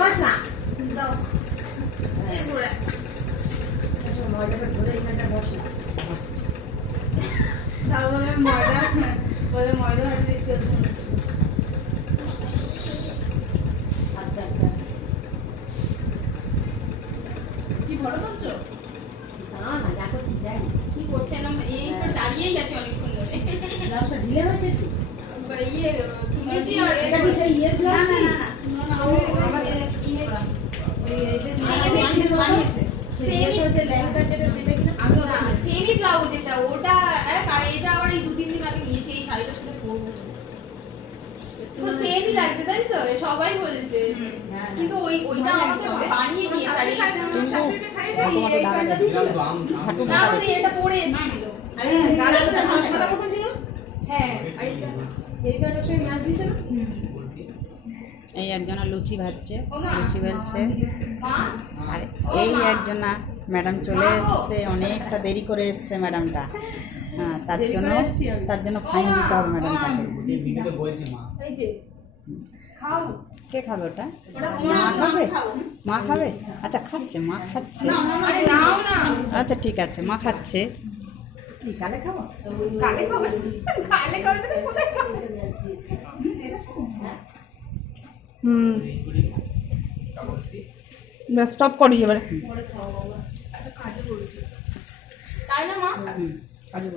বস না দাও এই করে ময়দাটা ধরে এখানে বস না তাহলে ময়দা হাঁটলে চলছে আস্তে আস্তে কি বড় করছো না না দেখো কি দেয় কি করছেন এই করে দাঁড়িয়েই গেছে অনেকক্ষণ ধরে ব্লাউজটা ঢিলে হয়েছে কি ইয়ে কিনেছি আর এটা কি সেই ইয়ের ব্লাউজ না না ও আমার সেমি ব্লাউজ এটা ওটা আর এটা আবার এই 2-3 দিন আগে নিয়েছি এই শাড়িটার সাথে পরবো পুরো সেমই লাগছে তাই তো সবাই বলছে কিন্তু ওইটা আমাকে বানিয়ে দিয়ে শাড়ি না ওই এটা পরে এসেছিল আরে গালাটা হাসপাতাল মতো ছিল হ্যাঁ আর এটা এইবারটা সেই ম্যাচ দিতে না এই একজনা লুচি ভাজছে লুচি বেলছে মা আর এই একজনা ম্যাডাম চলে এসছে অনেকটা দেরি করে এসছে ম্যাডামটা হ্যাঁ তার জন্য ফাইন দিতে হবে ম্যাডামটাকে এই যে খাও কে খাবে ওটা মা খাবে মা খাবে আচ্ছা খাচ্ছে মা খাচ্ছে আরে নাও না আচ্ছা ঠিক আছে মা খাচ্ছে কি কালে খাবো কালে খাবে কালে খাবে তো কোথায় খাবে স্টপ করি এবারে তাই না মা কাজু